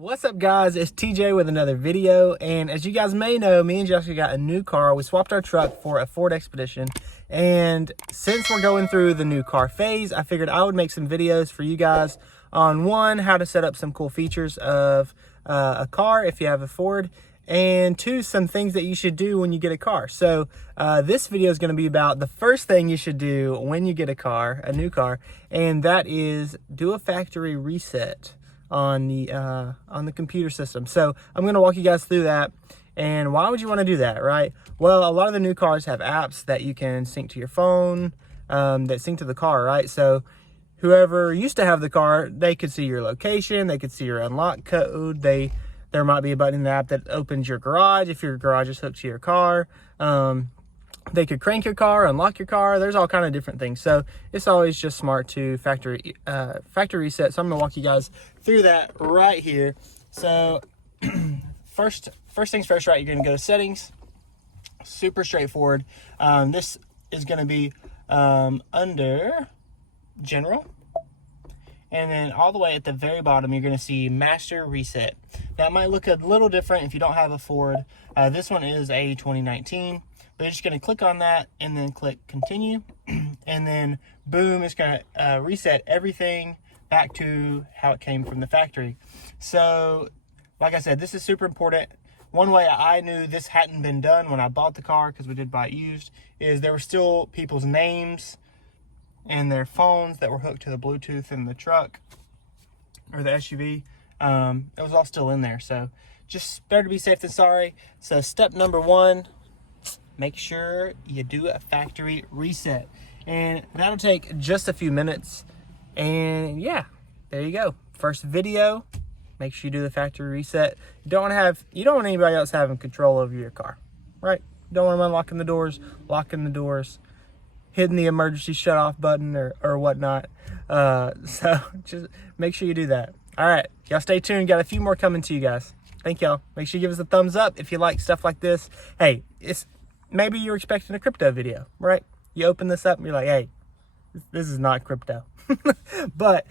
What's up, guys? It's TJ with another video, and as you guys may know, me and Jessica got a new car. We swapped our truck for a Ford Expedition, and since we're going through the new car phase, I figured I would make some videos for you guys on one, how to set up some cool features of a car if you have a Ford, and two, some things that you should do when you get a car. So this video is going to be about the first thing you should do when you get a new car, and that is do a factory reset on the computer system. So I'm going to walk you guys through that. And why would you want to do that, right? Well, a lot of the new cars have apps that you can sync to your phone, that sync to the car, right? So whoever used to have the car, they could see your location, they could see your unlock code, there might be a button in the app that opens your garage if your garage is hooked to your car. They could crank your car, unlock your car. There's all kind of different things. So it's always just smart to factory reset. So I'm gonna walk you guys through that right here. So first things first, right? You're gonna go to settings. Super straightforward. This is gonna be under general. And then all the way at the very bottom, you're gonna see master reset. That might look a little different if you don't have a Ford. This one is a 2019. But you're just going to click on that and then click continue. And then boom, it's going to reset everything back to how it came from the factory. So like I said, this is super important. One way I knew this hadn't been done when I bought the car, because we did buy it used, is there were still people's names and their phones that were hooked to the Bluetooth in the truck or the SUV. It was all still in there. So just better to be safe than sorry. So step number one, make sure you do a factory reset, and that'll take just a few minutes. And yeah, there you go. First video, make sure you do the factory reset. You don't want anybody else having control over your car, right? You don't want them unlocking the doors, locking the doors, hitting the emergency shut off button or whatnot. So just make sure you do that. All right, y'all stay tuned. Got a few more coming to you guys. Thank y'all. Make sure you give us a thumbs up if you like stuff like this. Hey, maybe you're expecting a crypto video, right? You open this up and you're like, hey, this is not crypto. But,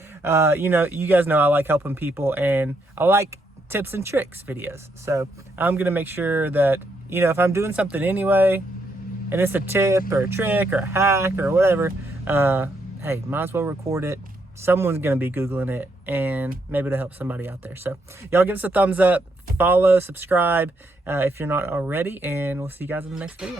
you guys know I like helping people, and I like tips and tricks videos. So I'm going to make sure that, if I'm doing something anyway, and it's a tip or a trick or a hack or whatever, hey, might as well record it. Someone's going to be Googling it, and maybe it'll help somebody out there. So y'all give us a thumbs up, follow, subscribe if you're not already, and we'll see you guys in the next video.